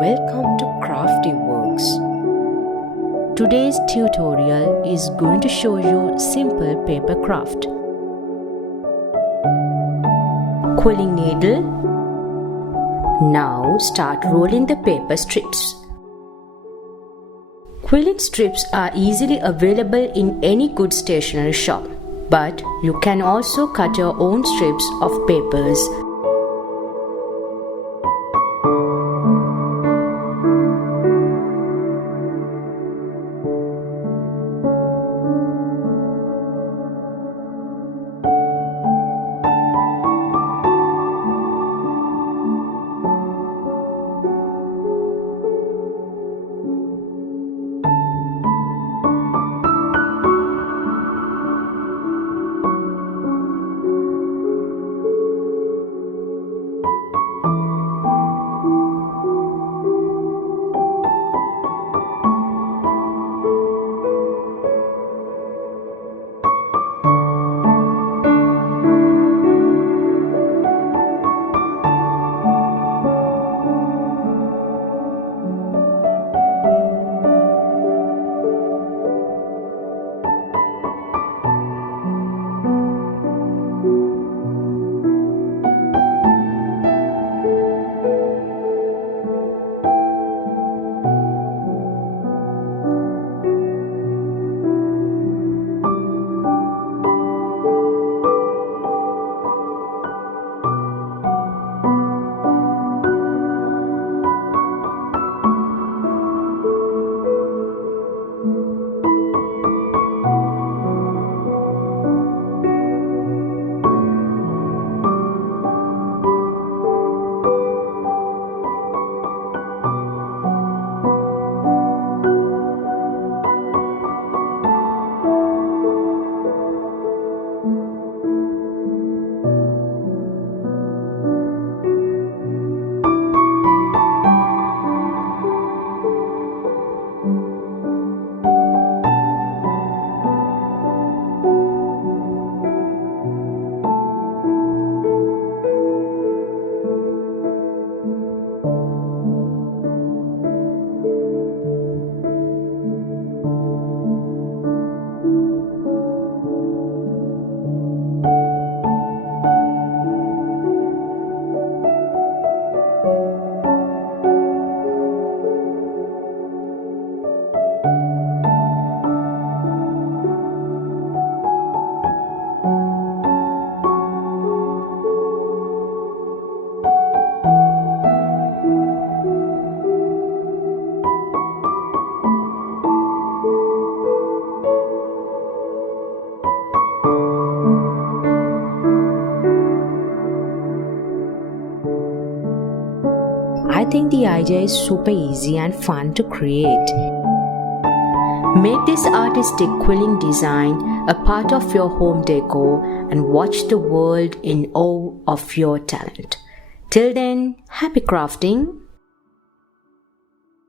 Welcome to CraftiWorks. Today's tutorial is going to show you simple paper craft. Quilling needle. Now start rolling the paper strips. Quilling strips are easily available in any good stationery shop, but you can also cut your own strips of papers. I think the idea is super easy and fun to create. Make this artistic quilling design a part of your home decor and watch the world in awe of your talent. Till then, happy crafting!